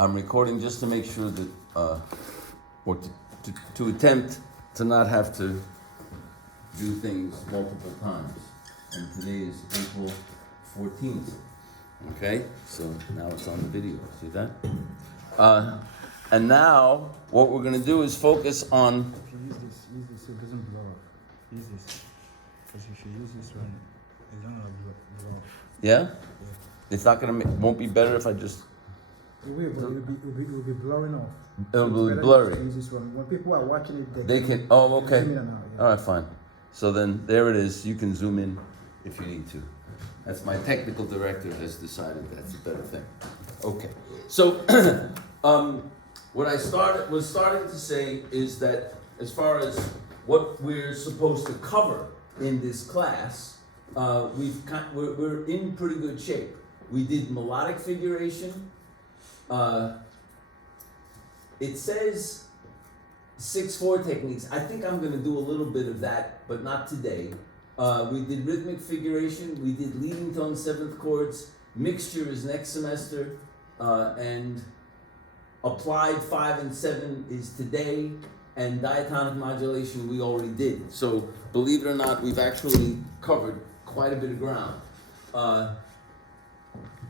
I'm recording just to make sure that, or to attempt to not have to do things multiple times. And today is April 14th. Okay, so now it's on the video. See that? And now what we're going to do is focus on. If you use this so it doesn't blow off. Use this. Because if you use this one, it's not going to blow off. Yeah? It's not going to, won't be better if I just. It will, but it will be blowing off. It'll be blurry. Use this one. When people are watching it, They can, oh, okay. zoom in and out, yeah. All right, fine. So then, there it is. You can zoom in if you need to. That's my technical director has decided that's a better thing. Okay. So, what I was starting to say is that as far as what we're supposed to cover in this class, we're in pretty good shape. We did melodic figuration. It says 6/4 techniques. I think I'm going to do a little bit of that, but not today. We did rhythmic figuration. We did leading tone seventh chords. Mixture is next semester, and applied 5 and 7 is today, and diatonic modulation we already did. So believe it or not, we've actually covered quite a bit of ground.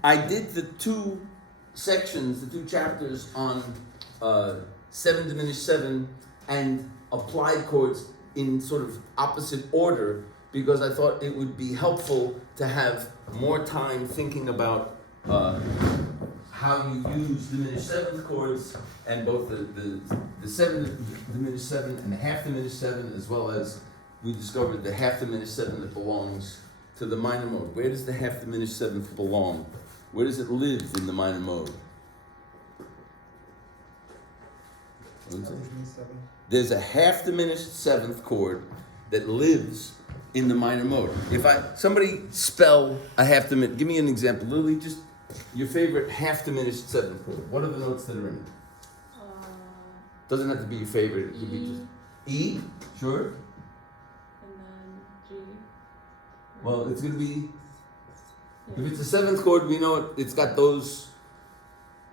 I did the two sections, the two chapters on 7 diminished 7 and applied chords in sort of opposite order because I thought it would be helpful to have more time thinking about how you use diminished 7th chords and both the 7 diminished 7 and the half diminished 7, as well as we discovered the half diminished 7 that belongs to the minor mode. Where does the half diminished 7th belong? Where does it live in the minor mode? There's a half diminished 7th chord that lives in the minor mode. If somebody spell a half diminished, give me an example, Lily, just your favorite half diminished 7th chord. What are the notes that are in it? Doesn't have to be your favorite, it could be just E, sure. And then G. Well, it's gonna be, if it's a 7th chord, we know it's got those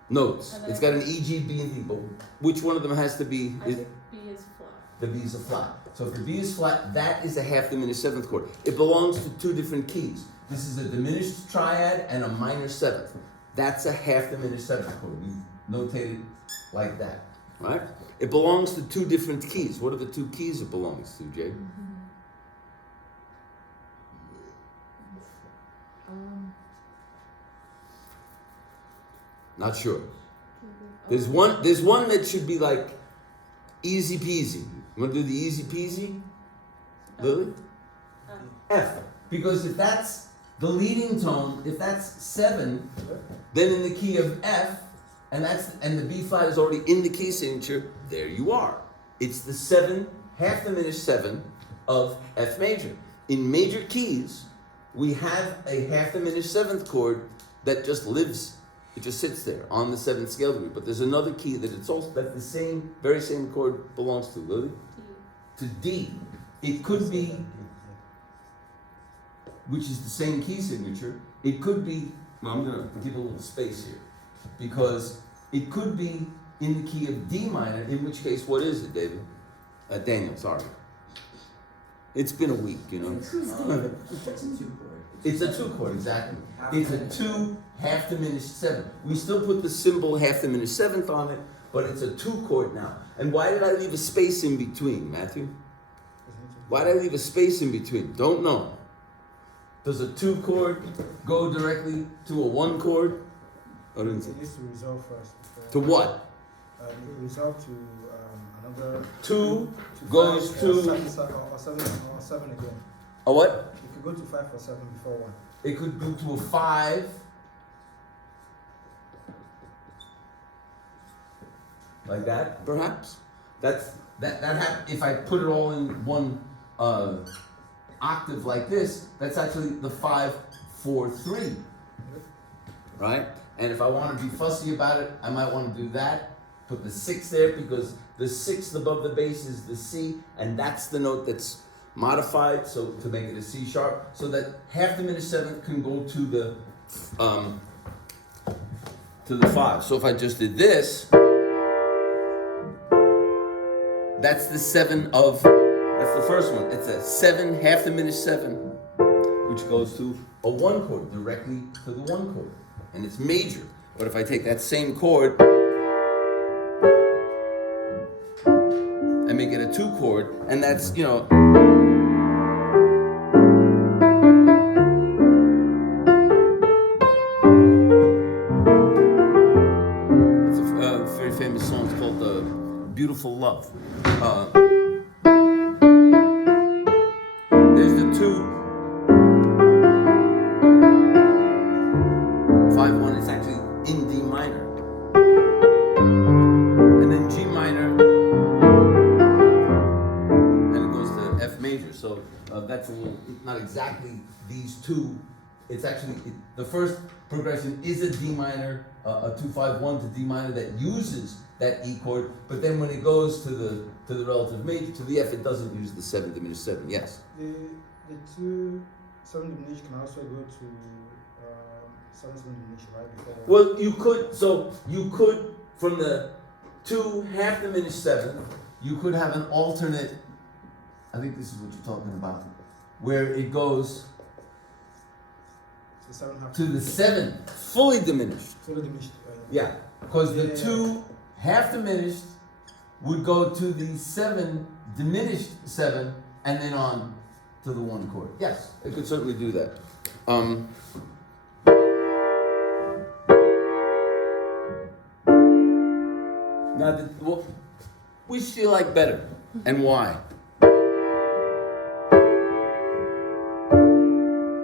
notes. It's got an E, G, B, and D, but which one of them has to be? I think B is flat. The B is a flat. So if the B is flat, that is a half diminished 7th chord. It belongs to two different keys. This is a diminished triad and a minor 7th. That's a half diminished 7th chord. We notate it like that, right? It belongs to two different keys. What are the two keys it belongs to, Jay? Not sure. There's one that should be like easy peasy. You want to do the easy peasy? Lily? F. Because if that's the leading tone, if that's 7, then in the key of F, and the B flat is already in the key signature, there you are. It's the 7, half diminished 7 of F major. In major keys, we have a half diminished 7th chord that just lives. It just sits there on the 7th scale degree. But there's another key that the very same chord belongs to. Lily? To D. It could be, which is the same key signature. It could be, well, I'm going to give a little space here. Because it could be in the key of D minor, in which case, what is it, David? Daniel, sorry. It's been a week, you know. It's a 2 chord, exactly. It's a 2 half diminished 7. We still put the symbol half diminished 7th on it, but it's a 2 chord now. And why did I leave a space in between, Matthew? Why did I leave a space in between? Don't know. Does a 2 chord go directly to a 1 chord? It used to resolve first. To what? It resolved to another 2 goes to 7 again. a what? You could go to 5 or 7 before 1. It could go to a 5. Like that, perhaps. That if I put it all in one octave like this, that's actually the 5, 4, 3. Right? And if I want to be fussy about it, I might want to do that. Put the 6 there because the 6th above the bass is the C, and that's the note that's modified, so to make it a C sharp, so that half diminished 7th can go to the to the 5. So if I just did this, that's the 7 of, that's the first one. It's a 7, half diminished 7, which goes to a 1 chord, directly to the 1 chord. And it's major. But if I take that same chord and make it a 2 chord, and that's, you know, it's a very famous song. It's called Beautiful Love. There's the 2, 5-1. It's actually in D minor. And then G minor. And it goes to F major. So that's a little, not exactly these 2. It's actually, the first progression is a D minor, a 2-5-1 to D minor that uses that E chord, but then when it goes to the relative major, to the F, it doesn't use the 7 diminished 7. Yes? The 2 7 diminished can also go to 7 diminished, right? Because Well, you could, from the 2 half diminished 7, you could have an alternate, I think this is what you're talking about, where it goes the 7 half to the 7 fully diminished. fully diminished. Yeah, because the Yeah. 2 half diminished would go to the 7 diminished 7 and then on to the 1 chord. Yes, it could certainly do that. Now, which do you like better and why?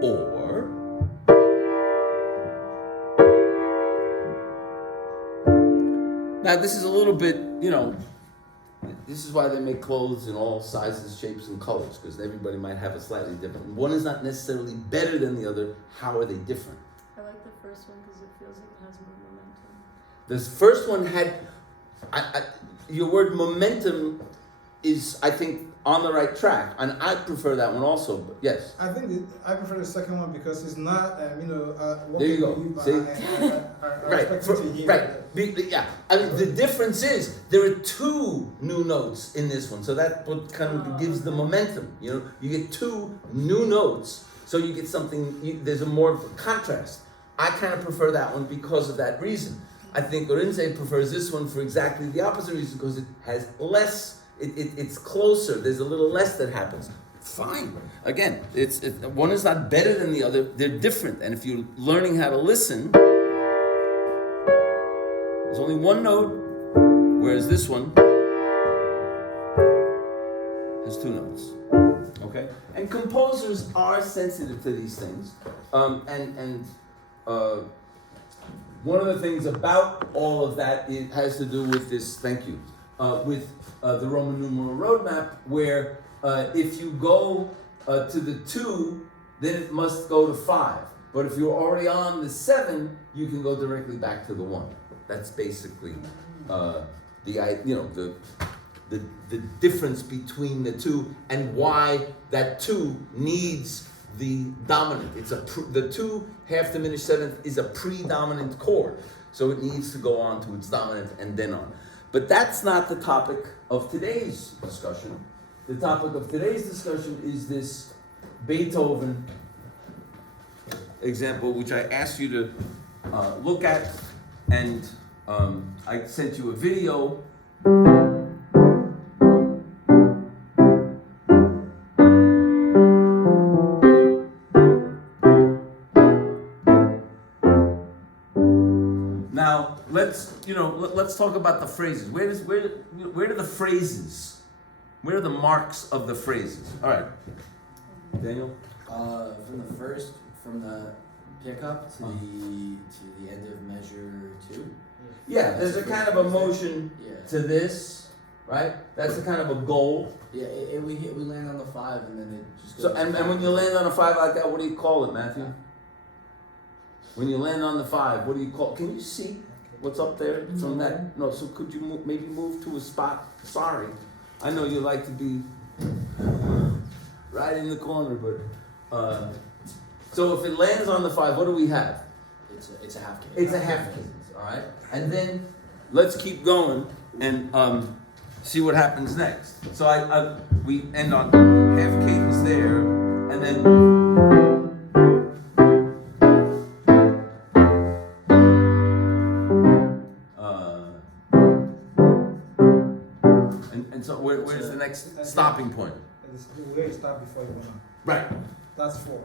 Or now this is a little bit, you know, this is why they make clothes in all sizes, shapes, and colors, because everybody might have a slightly different. One is not necessarily better than the other. How are they different? I like the first one because it feels like it has more momentum. This first one had, your word momentum is, I think, on the right track, and I prefer that one also. But yes. I think I prefer the second one because it's not, what There you can go. do, but See? I Right, expect you to hear right. it. Yeah, I mean, the difference is there are 2 new notes in this one, so that what kind of gives the momentum. You know, you get 2 new notes, so you get something. There's a more of a contrast. I kind of prefer that one because of that reason. I think Orense prefers this one for exactly the opposite reason, because it has less. It's closer. There's a little less that happens. Fine. Again, one is not better than the other. They're different, and if you're learning how to listen. There's only 1 note, whereas this one has 2 notes. Okay? And composers are sensitive to these things. One of the things about all of that, it has to do with this, thank you, with the Roman numeral roadmap, where if you go to the 2, then it must go to 5. But if you're already on the 7, you can go directly back to the 1. That's basically the difference between the 2 and why that 2 needs the dominant. The 2 half diminished 7th is a predominant chord, so it needs to go on to its dominant and then on. But that's not the topic of today's discussion. The topic of today's discussion is this Beethoven example, which I asked you to look at, and I sent you a video. Now let's talk about the phrases. Where are the phrases? Where are the marks of the phrases? All right, Daniel. From the pickup to the end of measure 2. Yeah, there's a kind of a motion to this, right? That's a kind of a goal. Yeah, we land on the 5 and then it just goes. So and when you land on a 5 like that, what do you call it, Matthew? When you land on the 5, what do you call? Can you see what's up there from that? No. So could you maybe move to a spot? Sorry, I know you like to be right in the corner, but so if it lands on the 5, what do we have? It's a half key. It's a half key. all right? And then let's keep going and see what happens next. So we end on half cadence there, and then and so where's the next stopping point? Where you start before you go on. Right. That's 4.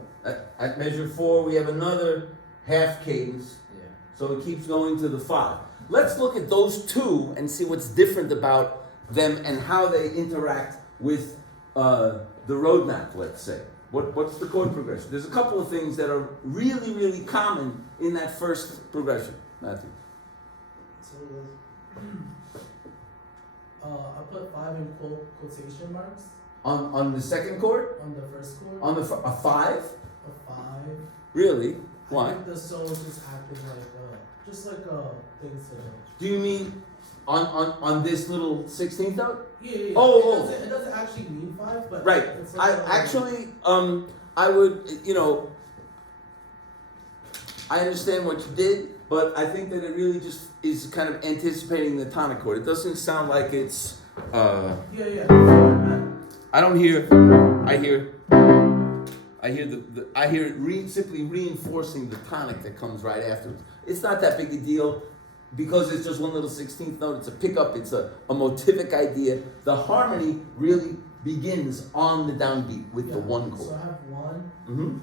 At measure 4, we have another half cadence. Yeah. So it keeps going to the 5. Let's look at those two and see what's different about them and how they interact with the roadmap, let's say. What's the chord progression? There's a couple of things that are really, really common in that first progression, Matthew. So I put 5 in quotation marks On the second chord? on the first chord. On a 5? A 5. Really? Why? I think the soul just acted like just like a thing to. Do you mean on this little 16th note? Yeah. Oh. It doesn't actually mean 5, but Right. It's like I would, I understand what you did, but I think that it really just is kind of anticipating the tonic chord. It doesn't sound like it's. Yeah. I don't hear. I hear it simply reinforcing the tonic that comes right afterwards. It's not that big a deal because it's just one little 16th note. It's a pickup. It's a motivic idea. The harmony really begins on the downbeat with the one chord. So I have 1. Mm-hmm.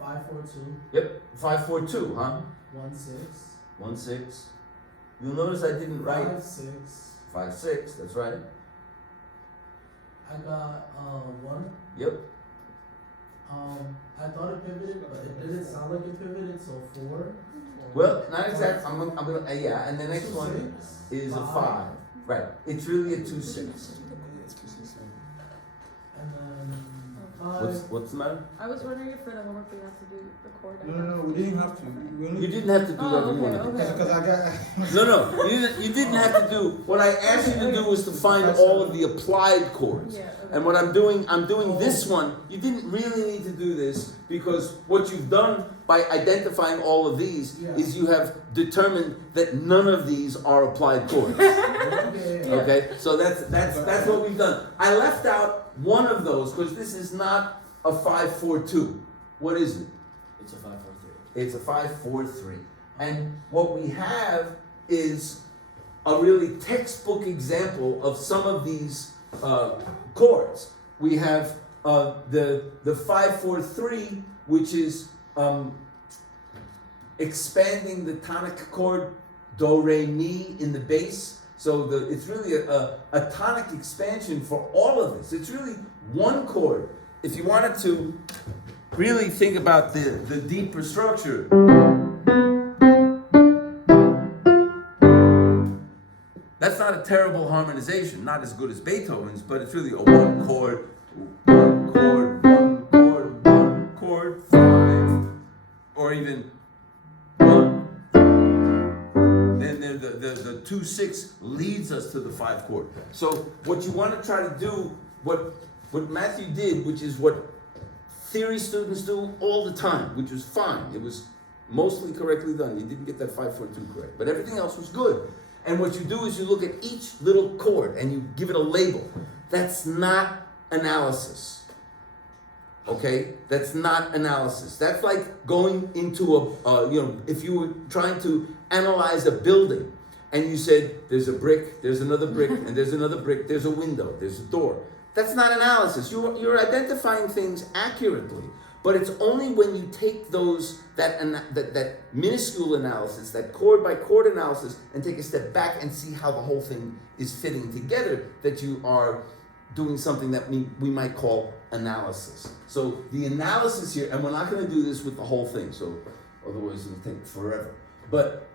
5, 4, 2. Yep. 5, 4, 2, huh? 1, 6. 1, 6. You'll notice I didn't write 5, 6. 5, 6. That's right. I got 1. Yep. I thought it pivoted, but it didn't sound like it pivoted, so 4. Well, not exactly. I'm gonna yeah. And the next one is a 5. Right. It's really a 2, 6. And then 5. What's the matter? I was wondering if for the homework we have to do the chord. No, we didn't have to. We only You didn't have to do that. Oh, You okay, wanted to. okay. Because I got. No. You didn't have to do. What I asked you to do was to find all of the applied chords. Yeah. Okay. And what I'm doing this one. You didn't really need to do this because what you've done by identifying all of these is you have determined that none of these are applied chords. Yeah. Okay, so that's what we've done. I left out one of those because this is not a 5-4-2. What is it? It's a 5-4-3. It's a 5-4-3. And what we have is a really textbook example of some of these chords. We have the 5-4-3, which is expanding the tonic chord do re mi in the bass. So it's really a tonic expansion for all of this. It's really one chord. If you wanted to really think about the deeper structure, that's not a terrible harmonization, not as good as Beethoven's, but it's really a one chord, 5, or even 1. Then the 2-6 leads us to the 5 chord. So what you want to try to do, what Matthew did, which is what theory students do all the time, which was fine. It was mostly correctly done. You didn't get that 5-4-2 correct, but everything else was good. And what you do is you look at each little chord and you give it a label. That's not analysis. Okay, that's not analysis. That's like going into if you were trying to analyze a building and you said there's a brick, there's another brick, and there's another brick, there's a window, there's a door. That's not analysis. You're identifying things accurately, but it's only when you take that minuscule analysis, that chord by chord analysis, and take a step back and see how the whole thing is fitting together that you are doing something that we might call analysis. So the analysis here, and we're not going to do this with the whole thing, so otherwise it'll take forever. But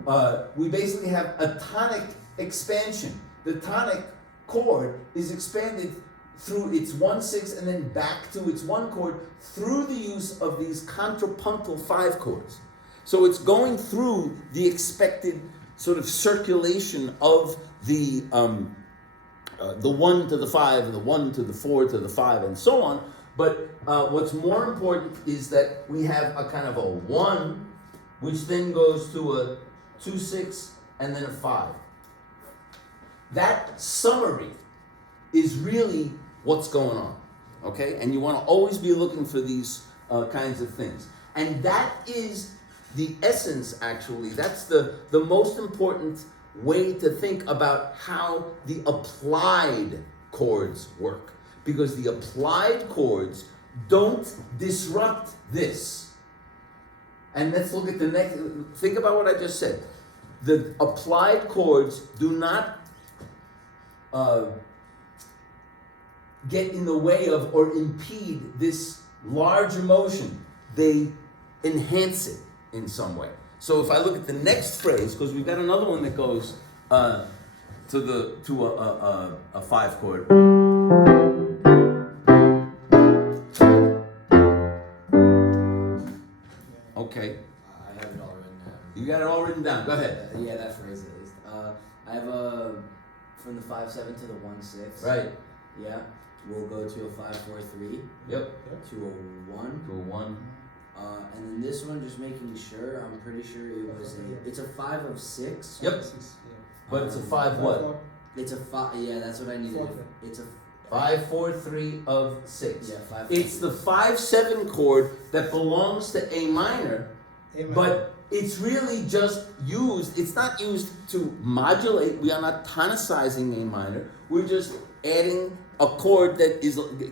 we basically have a tonic expansion. The tonic chord is expanded through its 1-6 and then back to its 1 chord through the use of these contrapuntal 5 chords. So it's going through the expected sort of circulation of the 1 to the 5 and the 1 to the 4 to the 5 and so on. But what's more important is that we have a kind of a 1 which then goes to a 2/6 and then a 5. That summary is really what's going on, okay? And you want to always be looking for these kinds of things. And that is the essence, actually. That's the most important way to think about how the applied chords work. Because the applied chords don't disrupt this. And let's look at the next, think about what I just said. The applied chords do not get in the way of or impede this large emotion. They enhance it in some way. So if I look at the next phrase, because we've got another one that goes to a 5 chord. Okay, I have it all written down. you got it all written down. Go ahead. Yeah, that phrase at least. I have from the 5/7 to the 1/6. Right. Yeah. We'll go to a 5/4/3. Yep. To a 1. To a 1. And then this one, just making sure. I'm pretty sure it's a 5 of 6. Yep. But it's a 5 what? It's a 5. Yeah, that's what I needed. It's a 5/4/3 of 6. Yeah, 5. It's the 5/7 chord that belongs to A minor, but it's really just used. It's not used to modulate. We are not tonicizing A minor. We're just adding a chord that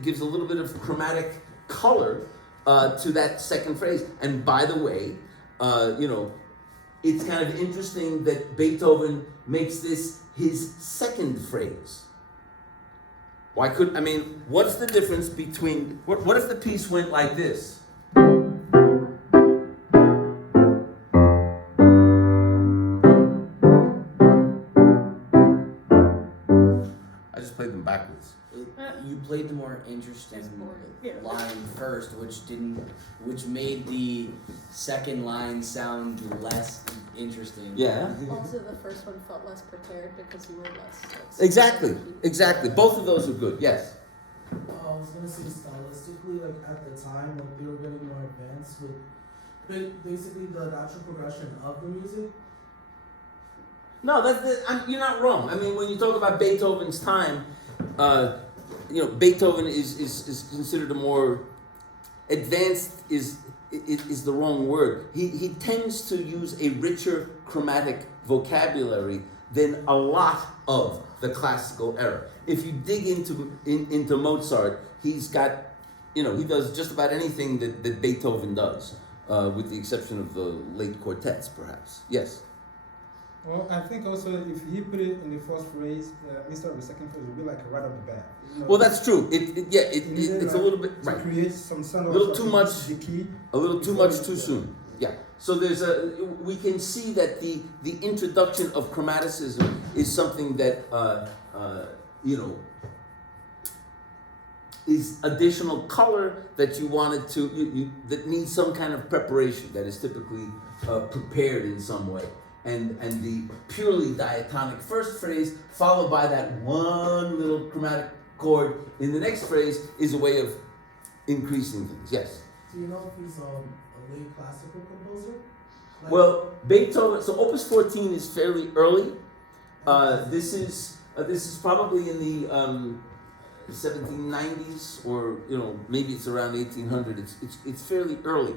gives a little bit of chromatic color to that second phrase. And by the way, it's kind of interesting that Beethoven makes this his second phrase. What's the difference between, what if the piece went like this? I just played them backwards. You played the more interesting Yeah. line first, which made the second line sound less interesting. Yeah. Also, the first one felt less prepared because you were less. Exactly. Both of those are good, yes. I was gonna say stylistically, like at the time, like they were getting more advanced with basically the natural progression of the music. No, you're not wrong. When you talk about Beethoven's time, Beethoven is considered a more advanced is the wrong word. He tends to use a richer chromatic vocabulary than a lot of the classical era. If you dig into Mozart, he's got, he does just about anything that Beethoven does, with the exception of the late quartets, perhaps. Yes. Well, I think also if he put it in the first phrase, instead of the second phrase, it would be like right off the bat. Well, that's true. It's a little bit to right. create some sound. A little too much. The key. A little too much too soon. Yeah. So we can see that the introduction of chromaticism is something that is additional color that you wanted to that needs some kind of preparation that is typically prepared in some way. And the purely diatonic first phrase, followed by that one little chromatic chord in the next phrase, is a way of increasing things. Yes? Do you know if he's a late classical composer? Well, Beethoven, so Opus 14 is fairly early. This is probably in the 1790s, or maybe it's around 1800. It's fairly early.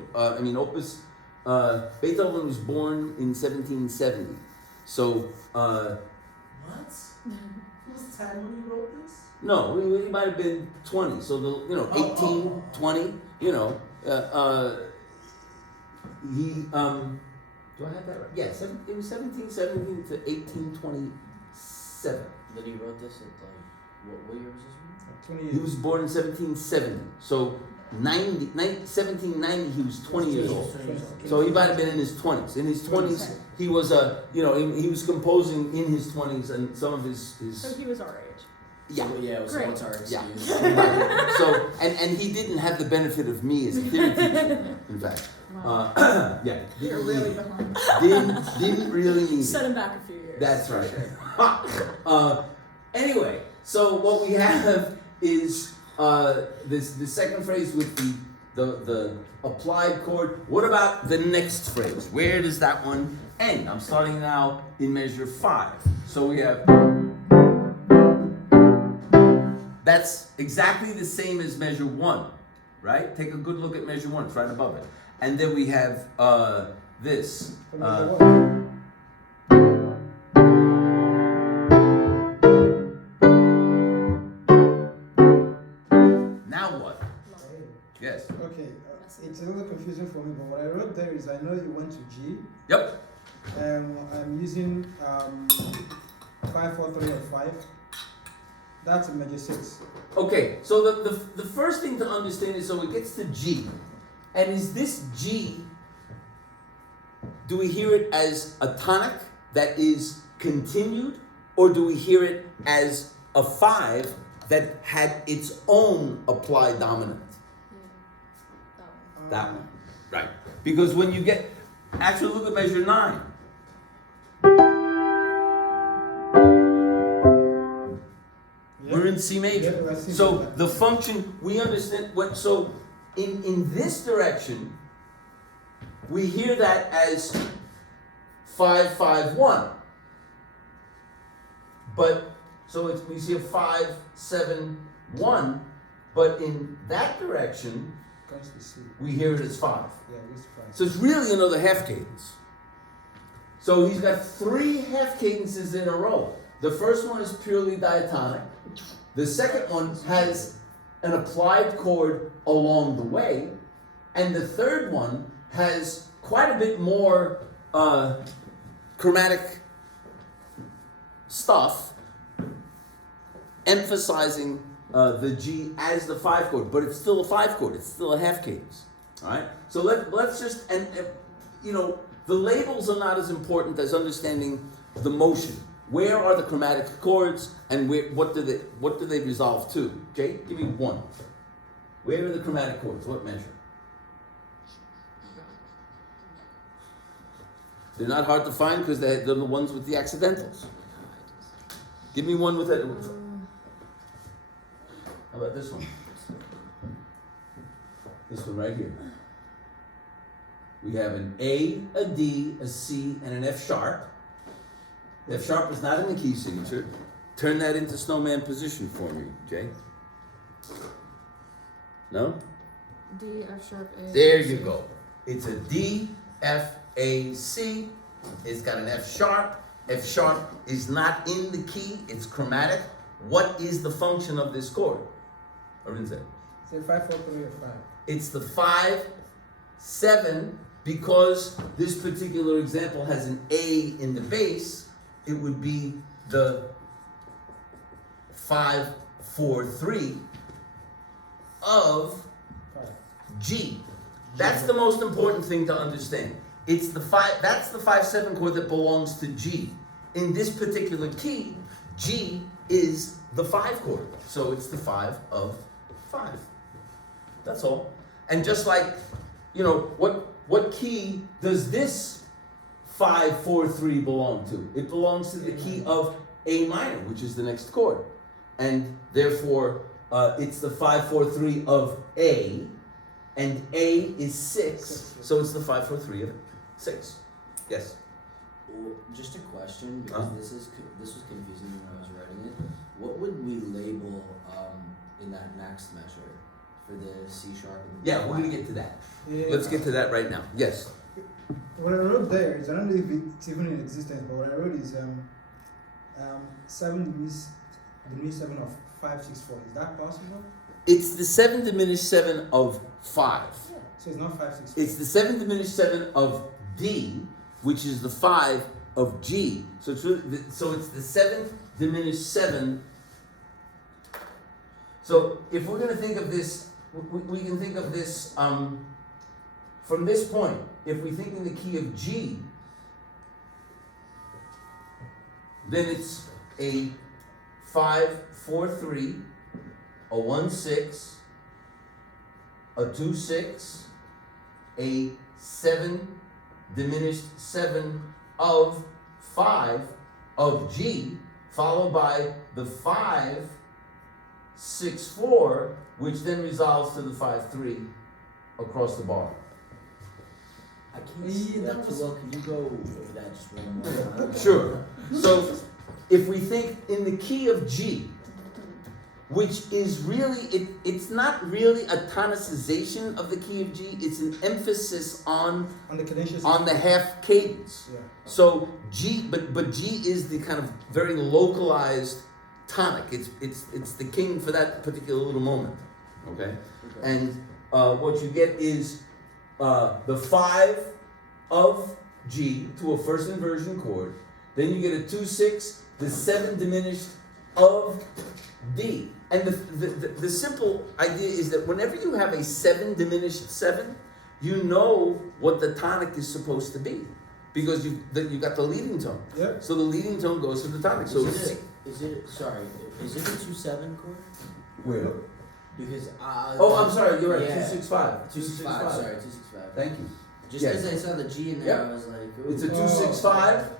Beethoven was born in 1770. So What? He was 10 when he wrote this? no, he might have been 20. So 18, 20. He do I have that right? Yeah, it was 1717 to 1827. Then he wrote this at what year was this one? 20 He was born in 1770. So 1790 he was 20 years old. So he might have been in his 20s. In his 20s he was he was composing in his 20s, and some of his So he was our age. yeah. It was Great. Mozart's Yeah. excuse. So and he didn't have the benefit of me as a theory teacher, in fact. Wow. Yeah. You're really behind. Didn't really need Set it. him back a few years. That's right. Anyway, so what we have is the second phrase with the applied chord. What about the next phrase? Where does that one end? I'm starting now in measure 5. So we have, that's exactly the same as measure 1, right? Take a good look at measure 1, it's right above it. And then we have this. Now what? Yes. Okay, it's a little confusing for me, but what I wrote there is I know you went to G. Yep. I'm using 5, 4, 3, and 5. That's in measure 6. Okay, so the first thing to understand is, so it gets to G. And is this G, do we hear it as a tonic that is continued, or do we hear it as a 5 that had its own applied dominant? Yeah. That one. That one, right. Because when you get, actually look at measure 9. We're in C major. Yeah, I see So that. the function, we understand what, so in this direction, we hear that as 5, 5, 1. But, so it's, we see a 5, 7, 1, but in that direction, Comes to C. we hear it as 5. Yeah, this 5. So it's really another half cadence. So he's got 3 half cadences in a row. The first one is purely diatonic. The second one has an applied chord along the way. And the third one has quite a bit more chromatic stuff, emphasizing the G as the 5 chord, but it's still a 5 chord. It's still a half cadence. All right. So let's just you know, the labels are not as important as understanding the motion. Where are the chromatic chords, and what do they resolve to? Jay, give me one. Where are the chromatic chords? What measure? They're not hard to find because they're the ones with the accidentals. Give me one with that. How about this one? This one right here. We have an A, a D, a C, and an F sharp. F sharp is not in the key signature. Turn that into snowman position for me, Jay. No? D, F sharp, A. There you go. It's a D, F, A, C. It's got an F sharp. F sharp is not in the key. It's chromatic. What is the function of this chord? Arinze? Say 5, 4, 3, or 5. It's the 5, 7, because this particular example has an A in the bass, it would be the 5, 4, 3 of 5. G. That's the most important thing to understand. It's the 5, that's the 5, 7 chord that belongs to G. In this particular key, G is the 5 chord. So it's the 5 of 5. That's all. And just like, you know, what key does this 5, 4, 3 belong to? It belongs to the key of A minor, which is the next chord. And therefore, it's the 5, 4, 3 of A, and A is 6, so it's the 5, 4, 3 of 6. Yes? Well, just a question, because this was confusing when I was writing it. What would we label in that next measure for the C sharp? And the Yeah, we're going to get to that. Yeah. Let's get to that right now. Yes? What I wrote there is, I don't know if it's even in existence, but what I wrote is 7 diminished 7 of 5, 6, 4. Is that possible? It's the 7 diminished 7 of 5. So it's not 5, 6, 4. It's the 7 diminished 7 of D, which is the 5 of G. So it's really, so it's the 7th diminished 7. So if we're going to think of this, we can think of this from this point. If we think in the key of G, then it's a 5, 4, 3, a 1, 6, a 2, 6, a 7 diminished 7 of 5 of G, followed by the 5, 6, 4, which then resolves to the 5, 3 across the bar. I can't see that too well. Can you go over that just one more time? Sure. So if we think in the key of G, which is really, it's not really a tonicization of the key of G, it's an emphasis on the cadential. on the half cadence. Yeah. So G, but G is the kind of very localized tonic. It's the king for that particular little moment. Okay? And what you get is the 5 of G to a first inversion chord. Then you get a 2/6, the 7 diminished of D. And the simple idea is that whenever you have a 7 diminished 7, you know what the tonic is supposed to be. Because you got the leading tone. Yeah. So the leading tone goes to the tonic. So Is it a 2/7 chord? where? Because Oh, I'm sorry, you're right. yeah. 265. 265. Sorry, 265. Thank you. Just Yes. because I saw the G in there, Yep. I was like, ooh. It's a 265,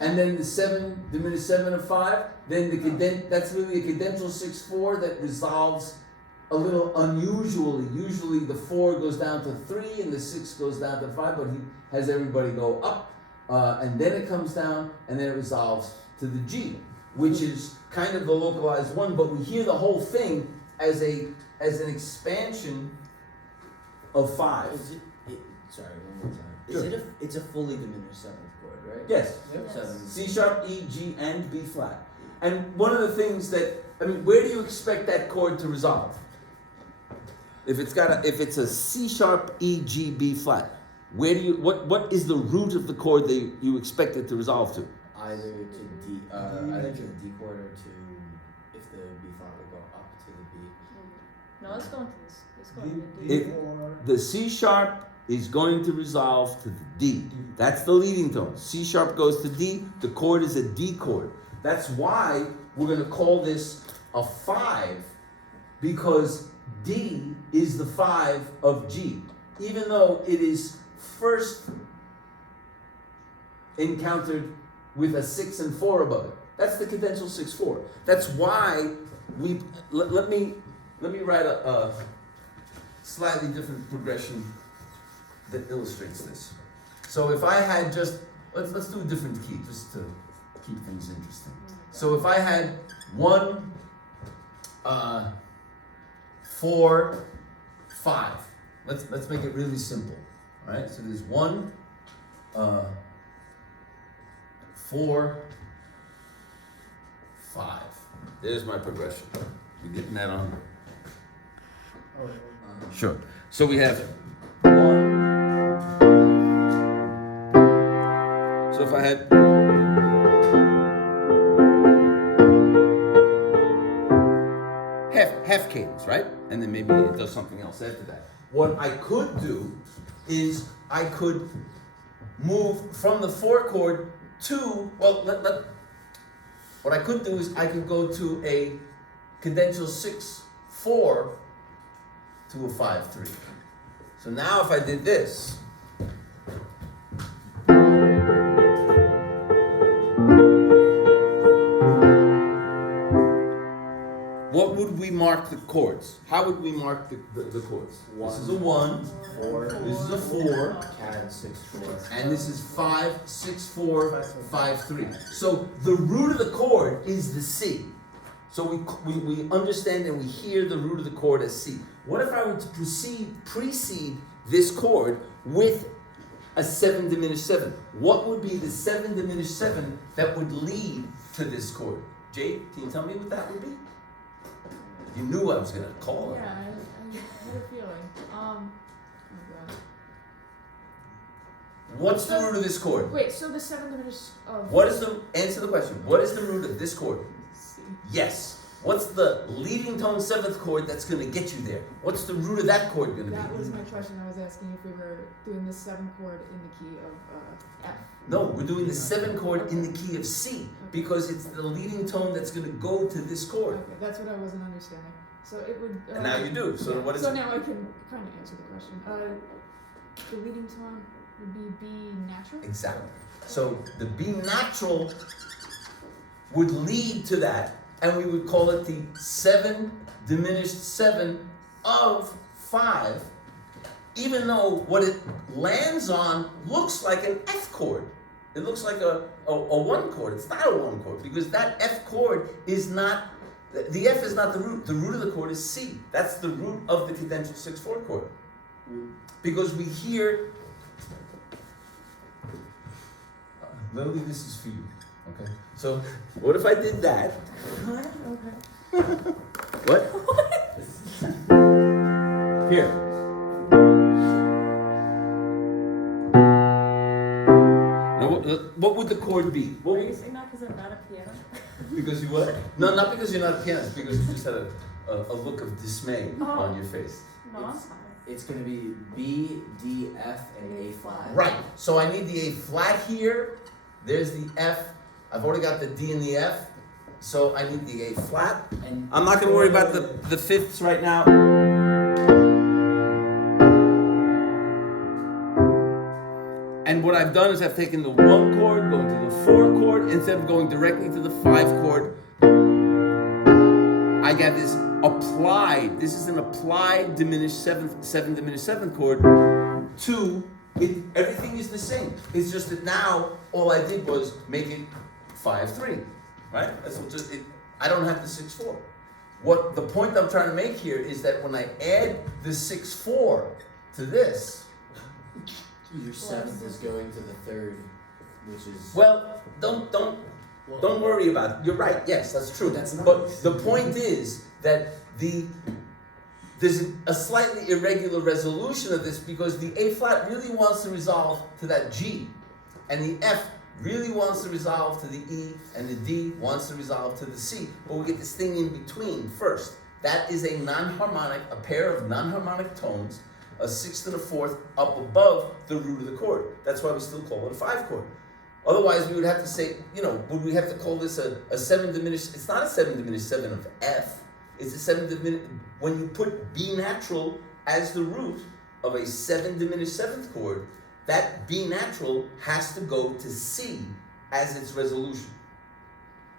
and then the 7 diminished 7 of 5. Then that's really a cadential 6/4 that resolves a little unusually. Usually the 4 goes down to 3 and the 6 goes down to 5, but he has everybody go up, and then it comes down, and then it resolves to the G, which is kind of the localized one. But we hear the whole thing as an expansion of 5. Sorry, one more time. Sure. It's a fully diminished 7th chord, right? Yes. Yep. 7. C sharp, E, G, and B flat. And one of the things that, where do you expect that chord to resolve? If it's a C sharp, E, G, B flat, what is the root of the chord that you expect it to resolve to? Either to D, either to the D chord or to, if the B flat will go up to the B. No, let's go into this. Let's go D, into D D. or The C sharp is going to resolve to the D. That's the leading tone. C sharp goes to D, the chord is a D chord. That's why we're going to call this a 5, because D is the 5 of G, even though it is first encountered with a 6 and 4 above it. That's the cadential 6/4. That's why let me write a slightly different progression that illustrates this. So if I had let's do a different key just to keep things interesting. So if I had 1, 4, 5. Let's make it really simple. All right. So there's 1, 4, 5. There's my progression. You getting that on? Sure. So we have 1. So if I had half cadence, right? And then maybe it does something else after that. What I could do is I could move from the 4 chord to, what I could do is I could go to a cadential 6/4 to a 5/3. So now if I did this, what would we mark the chords? How would we mark the chords? This is a 1, 4. this is a 4, CAD 6/4. and this is 5, 6, 4, 5, 3. So the root of the chord is the C. So we understand and we hear the root of the chord as C. What if I were to precede this chord with a 7 diminished 7? What would be the 7 diminished 7 that would lead to this chord? Jade, can you tell me what that would be? You knew I was going to call it. Yeah, I had a feeling. Oh god. What's the root of this chord? Wait, so the 7 diminished of Answer the question. What is the root of this chord? C. Yes. What's the leading tone 7th chord that's going to get you there? What's the root of that chord going to That be? was my question. I was asking if we were doing the 7th chord in the key of F. No, we're doing the 7th chord in the key of C because it's the leading tone that's going to go to this chord. Okay, that's what I wasn't understanding. So it would. And now you do. So what is So it? now I can kind of answer the question. The leading tone would be B natural. Exactly. So the B natural would lead to that, and we would call it the 7 diminished 7 of 5, even though what it lands on looks like an F chord. It looks like a 1 chord. It's not a 1 chord because that F chord is not, the F is not the root. The root of the chord is C. That's the root of the cadential 6/4 chord. Because we hear, Lily, this is for you, okay? So, what if I did that? What? Okay. What? Here. Now, what would the chord be? What Are would, you saying that because I'm not a piano? because you what? No, not because you're not a pianist, because you just had a look of dismay Oh. on your face. No, I'm fine. It's gonna be B, D, F, and A flat. Right, so I need the A flat here, there's the F, I've already got the D and the F, so I need the A flat. And I'm not gonna worry about the fifths right now. And what I've done is I've taken the 1 chord, going to the 4 chord, instead of going directly to the 5 chord, I got this applied, this is an applied diminished 7 diminished 7th chord to it. Everything is the same. It's just that now all I did was make it 5/3, right? That's what just it. I don't have the 6/4. What the point I'm trying to make here is that when I add the 6/4 to this, your 7th is going to the 3rd, which is well, don't worry about it. You're right. Yes, that's true. That's not. But the point is that there's a slightly irregular resolution of this because the A flat really wants to resolve to that G, and the F really wants to resolve to the E, and the D wants to resolve to the C. But we get this thing in between first. That is a non-harmonic, a pair of non-harmonic tones, a 6th and a 4th up above the root of the chord. That's why we still call it a 5 chord. Otherwise, we would have to say, would we have to call this a 7 diminished? It's not a 7 diminished 7 of F. It's a 7 diminished. When you put B natural as the root of a 7 diminished 7th chord, that B natural has to go to C as its resolution.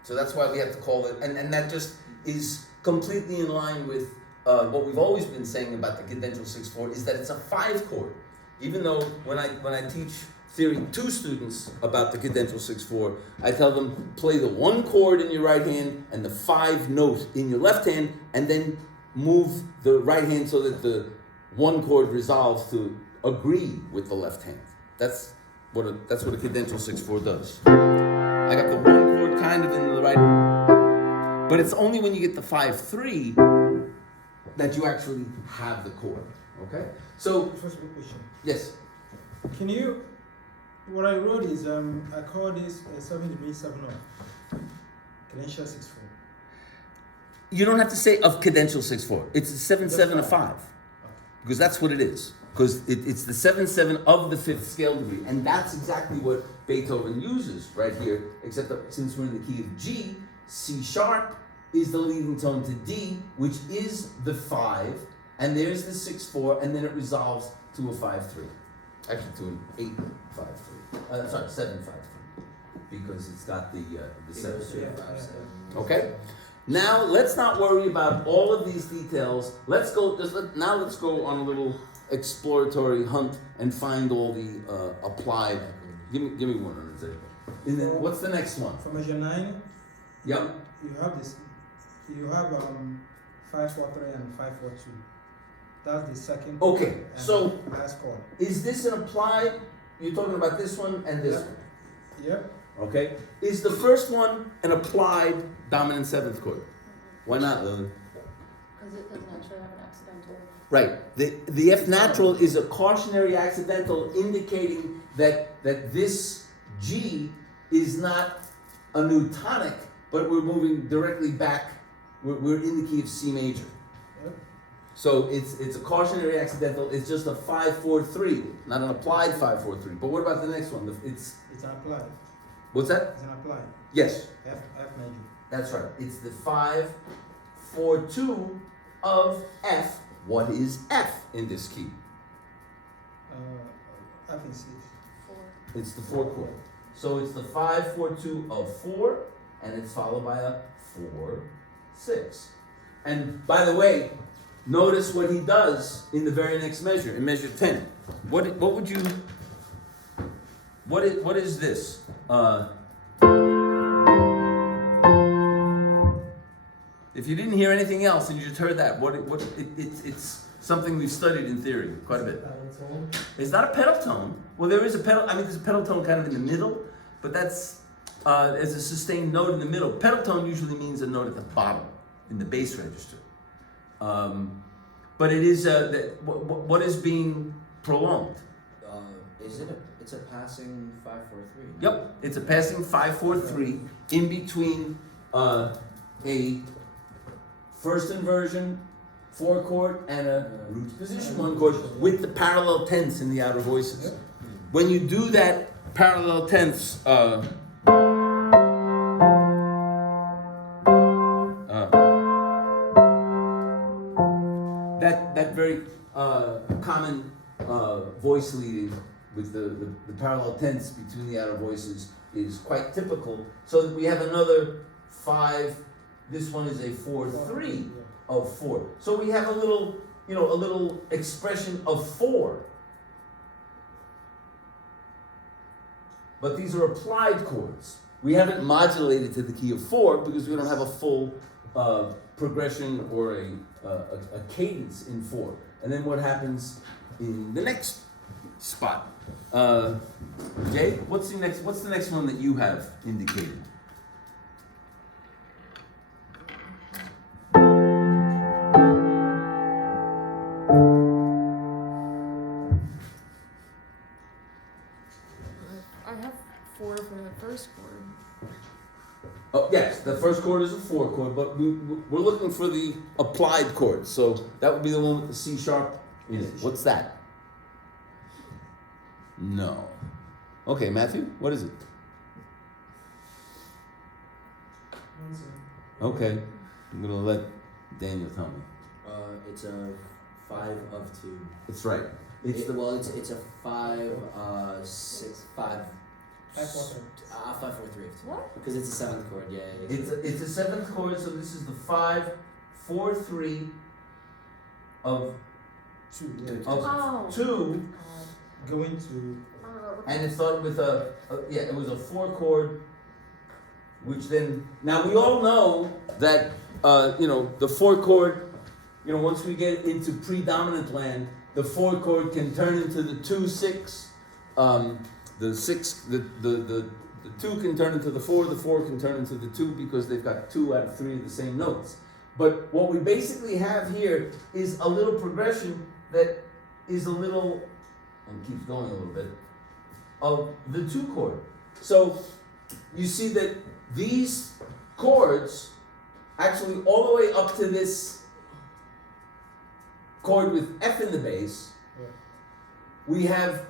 So that's why we have to call it, and that just is completely in line with what we've always been saying about the cadential 6/4 is that it's a 5 chord. Even though when I teach theory to students about the cadential 6/4, I tell them play the 1 chord in your right hand and the 5 note in your left hand, and then move the right hand so that the 1 chord resolves to agree with the left hand. That's what a cadential 6/4 does. I got the 1 chord kind of in the right, but it's only when you get the 5/3 that you actually have the chord. Okay? So First question. yes. Can you? What I wrote is I call this a 7 diminished 7 of cadential 6/4. You don't have to say of cadential 6/4. It's a 7/7 of 5. Because that's what it is. Because it's the 7/7 of the 5th scale degree. And that's exactly what Beethoven uses right here, except that since we're in the key of G, C sharp is the leading tone to D, which is the 5, and there's the 6/4, and then it resolves to a 5/3. Actually, to an 8/5/3. Sorry, 7/5/3, because it's got the 7. Okay. Now let's not worry about all of these details. Let's go on a little exploratory hunt and find all the applied. Give me one on the table. And then what's the next one? For measure 9. Yep. You have this. You have 5/4/3 and 5/4/2. That's the second. Okay, and so last chord. is this an applied? You're talking about this one and this one. Yep. Okay. Is the first one an applied dominant 7th chord? Why not, Lily? Because it doesn't actually have an accidental. Right. The F natural is a cautionary accidental indicating that this G is not a new tonic, but we're moving directly back. We're in the key of C major. Yep. So it's a cautionary accidental. It's just a 5/4/3, not an applied 5/4/3. But what about the next one? It's an applied. What's that? It's an applied. Yes, F major. that's right. It's the 5/4/2 of F. What is F in this key? F in C. 4. It's the 4 chord. So it's the 5/4/2 of 4, and it's followed by a 4/6. And by the way, notice what he does in the very next measure, in measure 10. What is this? If you didn't hear anything else and you just heard that, it's something we've studied in theory quite a bit. Pedal tone. It's not a pedal tone. Well, there is a pedal. I mean, there's a pedal tone kind of in the middle, but that's as a sustained note in the middle. Pedal tone usually means a note at the bottom in the bass register. But it is what is being prolonged. It's a passing 5/4/3. Yep, it's a passing 5/4/3 in between a first inversion 4 chord and a root position 1 chord with the parallel tenths in the outer voices. When you do that parallel tenths, that very common voice leading with the parallel tenths between the outer voices is quite typical. So that we have another 5. This one is a 4/3 of 4. So we have a little expression of 4. But these are applied chords. We haven't modulated to the key of 4 because we don't have a full progression or a cadence in 4. And then what happens in the next spot? Jay, what's the next one that you have indicated? I have 4 for the first chord. Oh, yes, the first chord is a 4 chord, but we're looking for the applied chord. So that would be the one with the C sharp in it. What's that? No. Okay, Matthew, what is it? Okay, I'm gonna let Daniel tell me. It's a 5 of 2. It's right. It's It's a 5/6/5. 5/4/3. What? Because it's a 7th chord. Yeah. It's a 7th chord, so this is the 5/4/3 of 2. Yeah. Oh. 2, Going to. and it started with it was a 4 chord, which then now we all know that the 4 chord, once we get into predominant land, the 4 chord can turn into the 2/6. The 2 can turn into the 4 can turn into the 2 because they've got 2 out of 3 of the same notes. But what we basically have here is a little progression that is a little, and keeps going a little bit, of the 2 chord. So you see that these chords, actually all the way up to this chord with F in the bass, we have,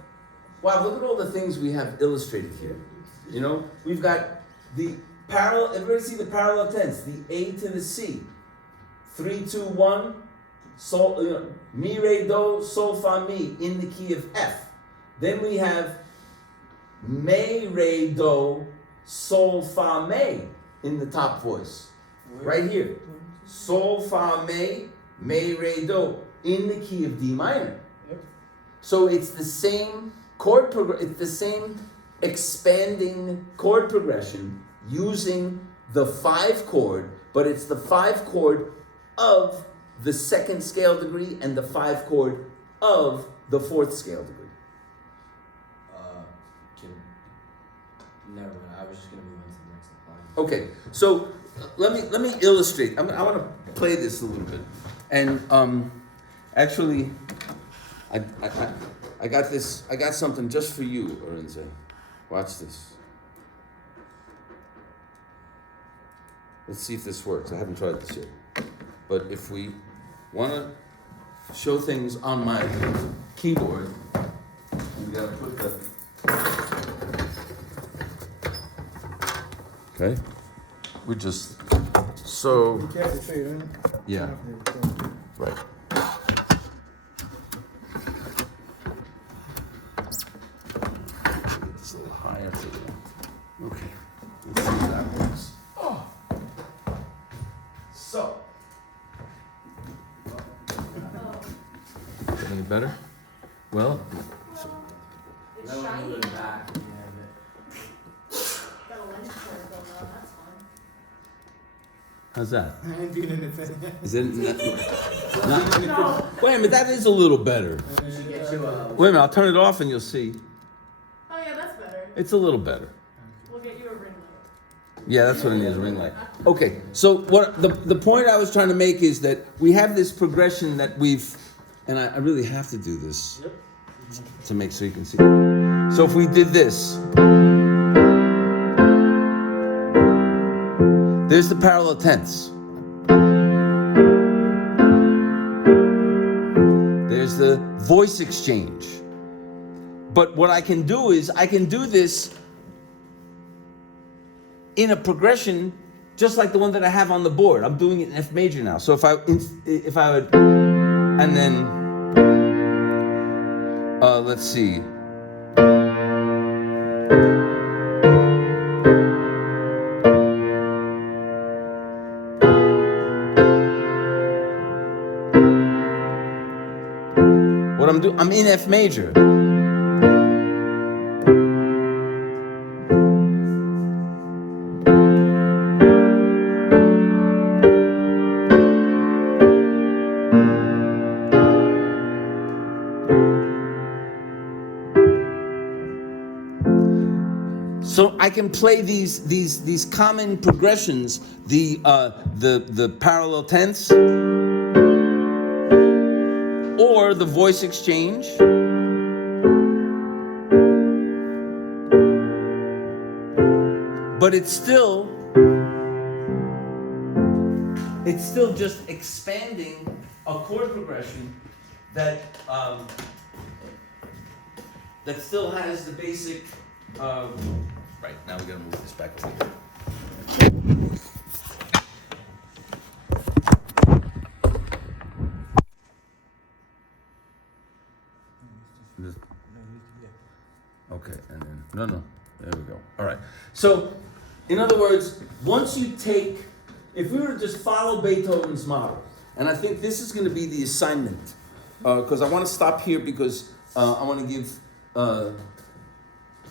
wow, look at all the things we have illustrated here. We've got the parallel, everybody see the parallel tenths, the A to the C. 3, 2, 1, sol, mi, re, do, sol, fa, mi in the key of F. Then we have me, re, do, sol, fa, me in the top voice. Right here. Sol, fa, me, re, do in the key of D minor. Yep. So it's the same chord it's the same expanding chord progression using the 5 chord, but it's the 5 chord of the 2nd scale degree and the 5 chord of the 4th scale degree. Never mind. I was just gonna move on to the next line. Okay, so let me illustrate. I want to play this a little bit, and actually, I got this. I got something just for you, Orenze. Watch this. Let's see if this works. I haven't tried this yet, but if we want to show things on my keyboard, we gotta put the. Okay, we just so. Be careful, so you don't. Yeah. Right. It's a little higher for you. Okay. Let's see if that works. Oh. So. it better? Well, It's That one a shiny. little bit back. Yeah, Got a lens flare going on, that's fun. how's that? I ain't doing anything. Is it? No. Wait a minute, that is a little better. but we should get you a. Wait a minute, I'll turn it off and you'll see. Oh yeah, that's better. It's a little better. We'll get you a ring light. Yeah, that's what it needs, a ring light. Okay, so what the point I was trying to make is that we have this progression that we've, and I really have to do this to make so you can see. So if we did this, there's the parallel tenths. There's the voice exchange. But what I can do is I can do this in a progression just like the one that I have on the board. I'm doing it in F major now. So if I would, and then, let's see. What I'm doing, I'm in F major. So I can play these common progressions, the parallel tenths, or the voice exchange, but it's still just expanding a chord progression that that still has the basic. Right, now we gotta move this back over here. Okay, and then, no, there we go. All right. So, in other words, once you take, if we were to just follow Beethoven's model, and I think this is gonna be the assignment, because I wanna stop here because I wanna give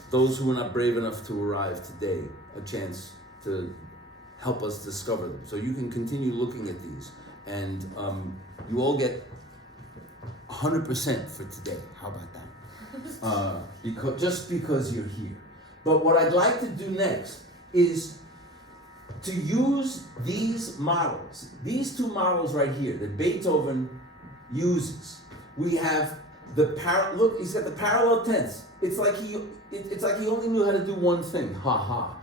those who were not brave enough to arrive today a chance to help us discover them. So you can continue looking at these, and you all get 100% for today. How about that? Because you're here. But what I'd like to do next is to use these models, these two models right here that Beethoven uses. We have look, he's got the parallel tenths. It's like he only knew how to do one thing. Ha ha.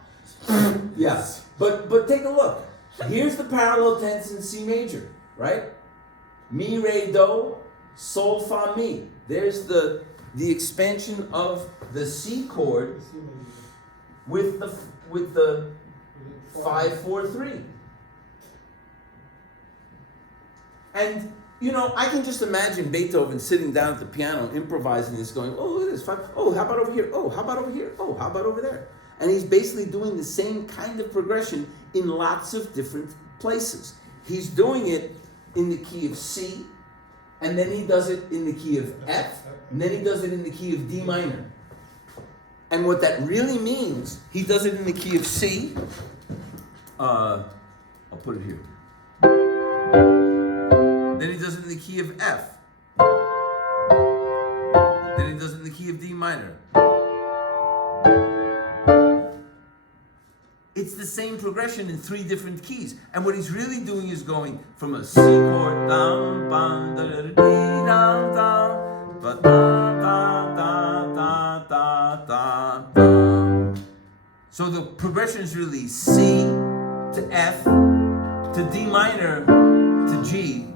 Yes. But take a look. Here's the parallel tenths in C major, right? Mi, re, do, sol, fa, mi. There's the expansion of the C chord with the 5-4-3. And you know, I can just imagine Beethoven sitting down at the piano, improvising this, going, oh, look at this, oh, how about over here? Oh, how about over here? Oh, how about over there? And he's basically doing the same kind of progression in lots of different places. He's doing it in the key of C, and then he does it in the key of F, and then he does it in the key of D minor. And what that really means, he does it in the key of C. I'll put it here. Then he does it in the key of F. Then he does it in the key of D minor. It's the same progression in 3 different keys. And what he's really doing is going from a C chord down, down, da da da down, down, ba da da da da da da. So the progression is really C to F to D minor to G,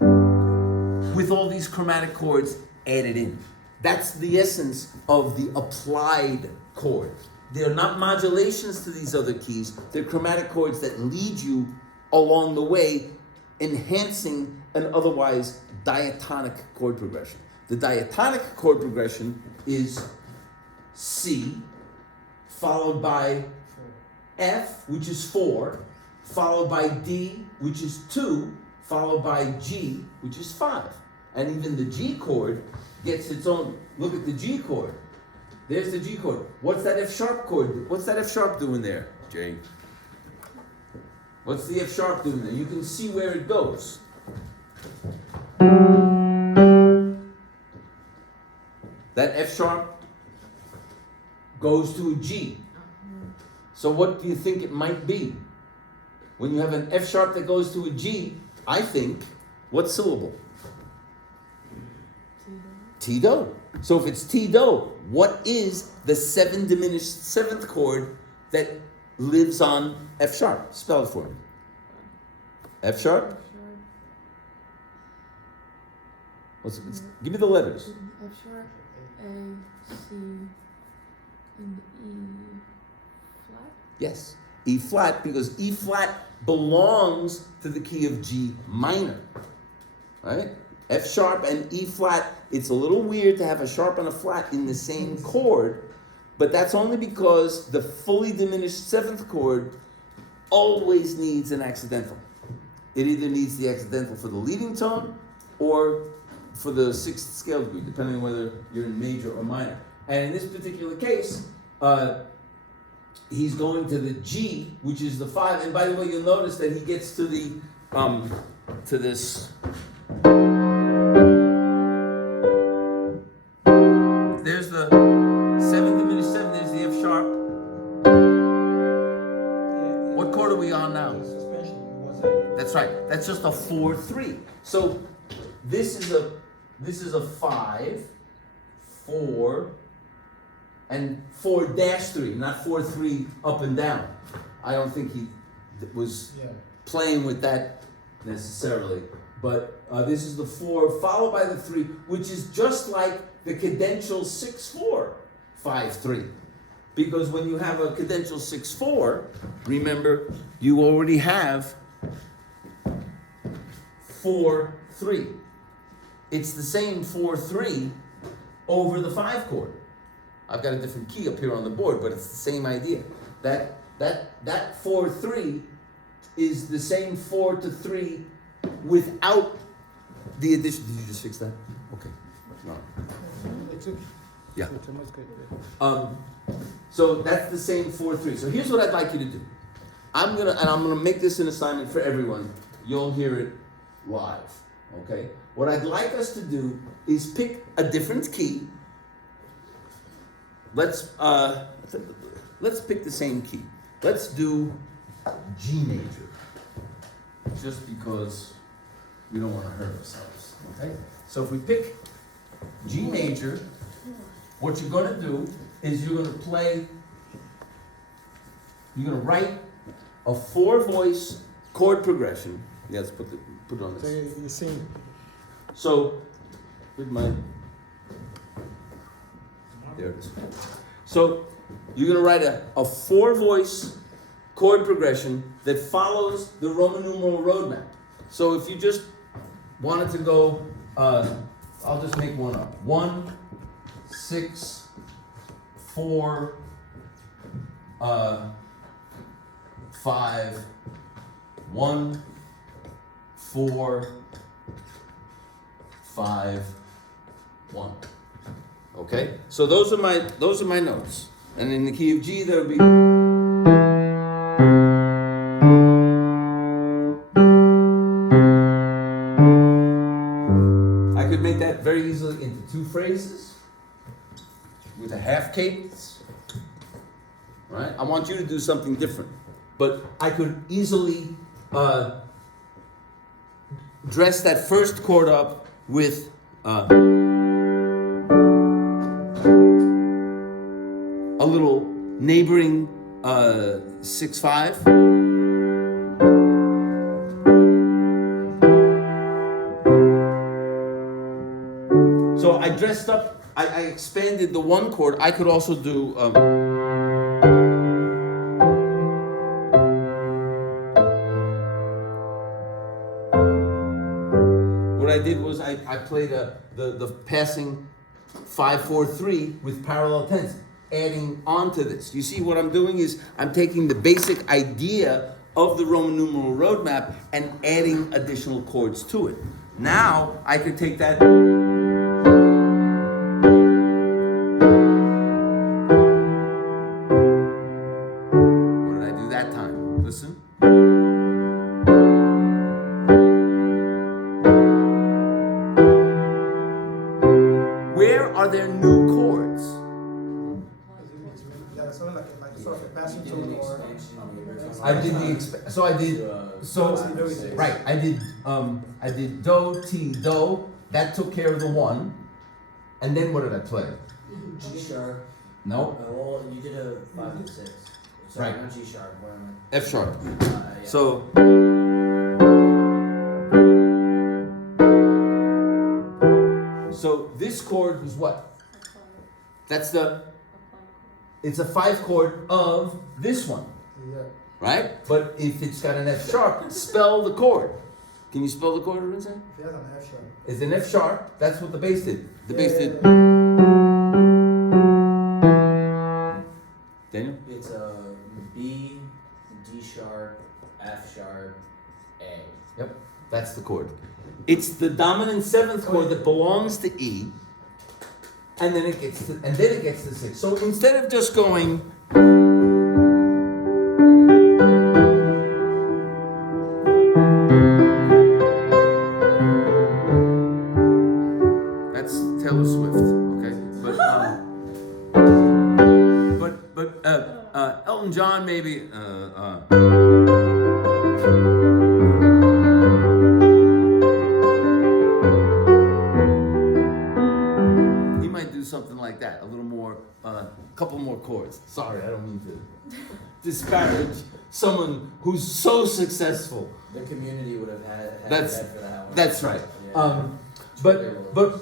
with all these chromatic chords added in. That's the essence of the applied chord. They're not modulations to these other keys. They're chromatic chords that lead you along the way, enhancing an otherwise diatonic chord progression. The diatonic chord progression is C, followed by F, which is 4, followed by D, which is 2, followed by G, which is 5. and even the G chord gets its own. Look at the G chord. There's the G chord. What's that F sharp chord? What's that F sharp doing there, Jay? What's the F sharp doing there? You can see where it goes. That F sharp goes to a G. So what do you think it might be? When you have an F sharp that goes to a G, I think, what syllable? T-do. So if it's T-do, what is the 7 diminished 7th chord that lives on F sharp? Spell it for me. F sharp? Give me the letters. F sharp, A, C, and E flat? Yes. E flat, because E flat belongs to the key of G minor. Right? F sharp and E flat, it's a little weird to have a sharp and a flat in the same chord, but that's only because the fully diminished 7th chord always needs an accidental. It either needs the accidental for the leading tone or for the 6th scale degree, depending on whether you're in major or minor. And in this particular case, he's going to the G, which is the 5. And by the way, you'll notice that he gets to the to this. There's the 7 diminished 7. There's the F sharp. What chord are we on now? That's right. That's just a 4-3. So this is a 5, 4, and 4-3, not 4-3 up and down. I don't think he was playing with that necessarily. But this is the 4 followed by the 3, which is just like the cadential 6-4, 5-3. Because when you have a cadential 6-4, remember, you already have 4-3. It's the same 4-3 over the 5 chord. I've got a different key up here on the board, but it's the same idea. That 4-3 is the same 4-3 without the addition. Did you just fix that? Okay. No. It's okay. Yeah. It's almost good. So that's the same 4-3. So here's what I'd like you to do. I'm gonna make this an assignment for everyone. You'll hear it live. Okay? What I'd like us to do is pick a different key. Let's pick the same key. Let's do G major. Just because we don't want to hurt ourselves. Okay? So if we pick G major, what you're going to do is you're going to write a 4-voice chord progression. Yeah, let's put it on So this. you sing. So, with my, there it is. So, you're going to write a 4-voice chord progression that follows the Roman numeral roadmap. So if you just wanted to go, I'll just make one up. 1, 6, 4, 5, 1, 4, 5, 1. Okay? So those are my notes. And in the key of G, there will be. I could make that very easily into 2 phrases with a half cadence. Right? I want you to do something different. But I could easily dress that first chord up with a little neighboring 6-5. So I dressed up, I expanded the 1 chord. I could also do what I did was I played the passing 5-4-3 with parallel 10s, adding on to this. You see what I'm doing is I'm taking the basic idea of the Roman numeral roadmap and adding additional chords to it. Now I could take that. What did I do that time? Listen. Where are there new chords? Yeah, something like sort of a passing tone or. I did right. I did do, ti, do. That took care of the one, and then what did I play? G sharp. No. Well, you did a 5 and 6. Sorry, Right. not G sharp. Where am F sharp. I? Yeah. So. So this chord was what? That's the. It's a 5 chord of this one, Yeah. right? But if it's got an F sharp, spell the chord. Can you spell the chord, Vincent? If you have an F sharp. It's an F sharp. That's what the bass did. The bass did. Daniel? It's a B, D sharp, F sharp, A. Yep. That's the chord. It's the dominant 7th chord that belongs to E, and then it gets to 6. So instead of just going. That's Taylor Swift, okay? But Elton John maybe. He might do something like that, a little more, couple more chords. Sorry, I don't mean to disparage someone who's so successful. The community would have had That's- that for that one. That's right. Yeah. But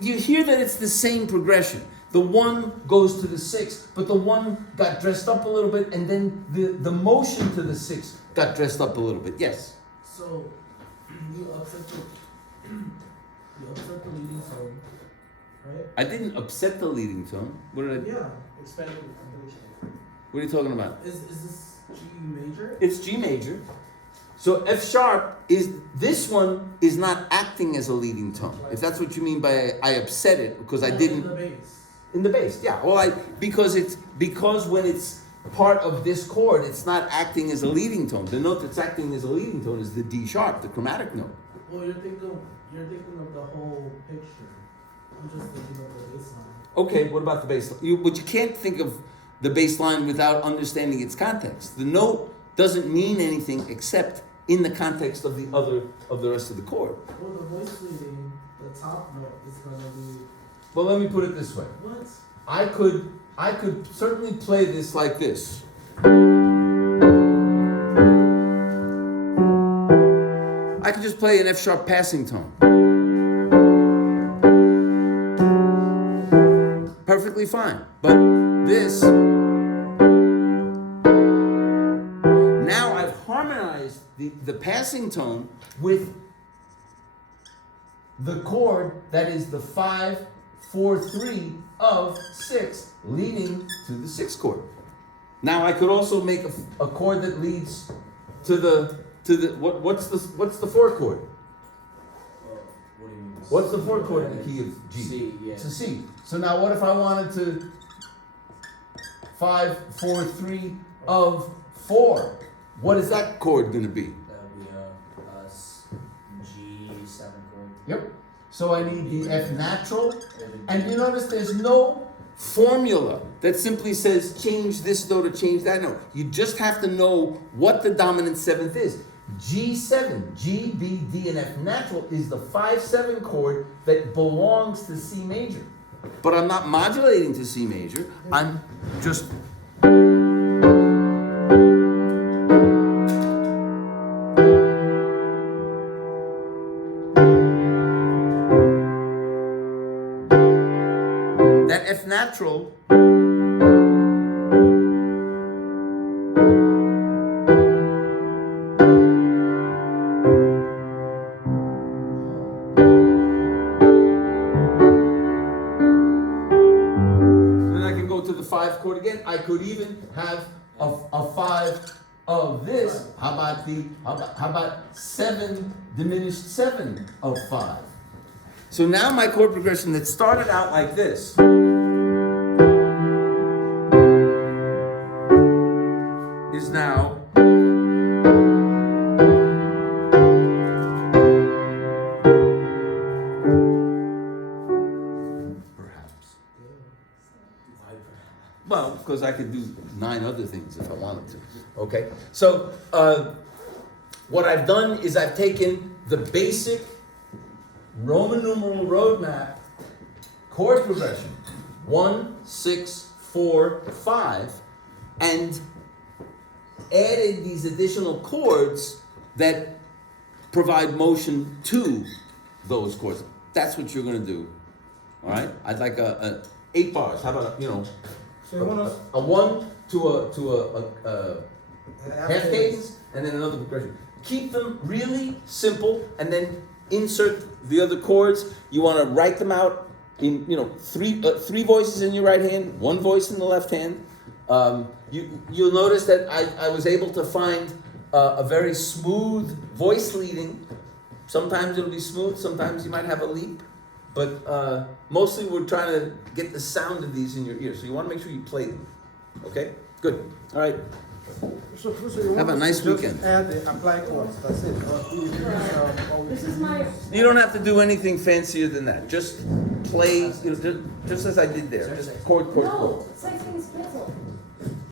you hear that it's the same progression. The one goes to the 6, but the one got dressed up a little bit, and then the motion to the 6 got dressed up a little bit. Yes. So you upset the leading tone, right? I didn't upset the leading tone. What did I? Yeah. Expanded combination. What are you talking about? Is this G major? It's G major. So F sharp is, this one is not acting as a leading tone. If that's what you mean by I upset it, because I didn't. In the bass. In the bass, yeah. Well, because when it's part of this chord, it's not acting as a leading tone. The note that's acting as a leading tone is the D sharp, the chromatic note. Well, you're thinking of the whole picture. I'm just thinking of the bass line. Okay, what about the bass line? But you can't think of the bass line without understanding its context. The note doesn't mean anything except in the context of the rest of the chord. Well, the voice leading, the top note is gonna be. Well, let me put it this way. What? I could certainly play this like this. I could just play an F sharp passing tone. Perfectly fine. But this, now I've harmonized the passing tone with the chord that is the 5, 4, 3 of 6 leading to the 6th chord. Now I could also make a chord that leads to the what's the 4th chord? What do you mean? What's the 4th chord in the key of G? C, yeah. It's a C. So now what if I wanted to 5, 4, 3 of 4? What is that chord going to be? That would be a G7 chord. Yep. So I need the F natural. And you notice there's no formula that simply says change this note or change that note. You just have to know what the dominant 7th is. G7, G, B, D, and F natural is the 5-7 chord that belongs to C major. But I'm not modulating to C major. I'm just... That F natural then I can go to the 5 chord again. I could even have a 5 of this this? How about 7 diminished 7 of 5? So now my chord progression that started out like this is now perhaps. Well, because I could do 9 other things if I wanted to. Okay, so what I've done is I've taken the basic Roman numeral roadmap chord progression 1, 6, 4, 5, and added these additional chords that provide motion to those chords. That's what you're going to do. All right. I'd like a 8 bars. How about So you want us a 1 to a half cadence, and then another progression. Keep them really simple, and then insert the other chords. You want to write them out in 3 voices in your right hand, 1 voice in the left hand. You'll notice that I was able to find a very smooth voice leading. Sometimes it'll be smooth, sometimes you might have a leap, but mostly we're trying to get the sound of these in your ear. So you want to make sure you play them. Okay? Good. All right. so you Have a want nice us to just weekend. add the apply chords. That's it. This is my. You don't have to do anything fancier than that. Just play, just as I did there. Just chord, chord, chord. No, it's like saying spittle.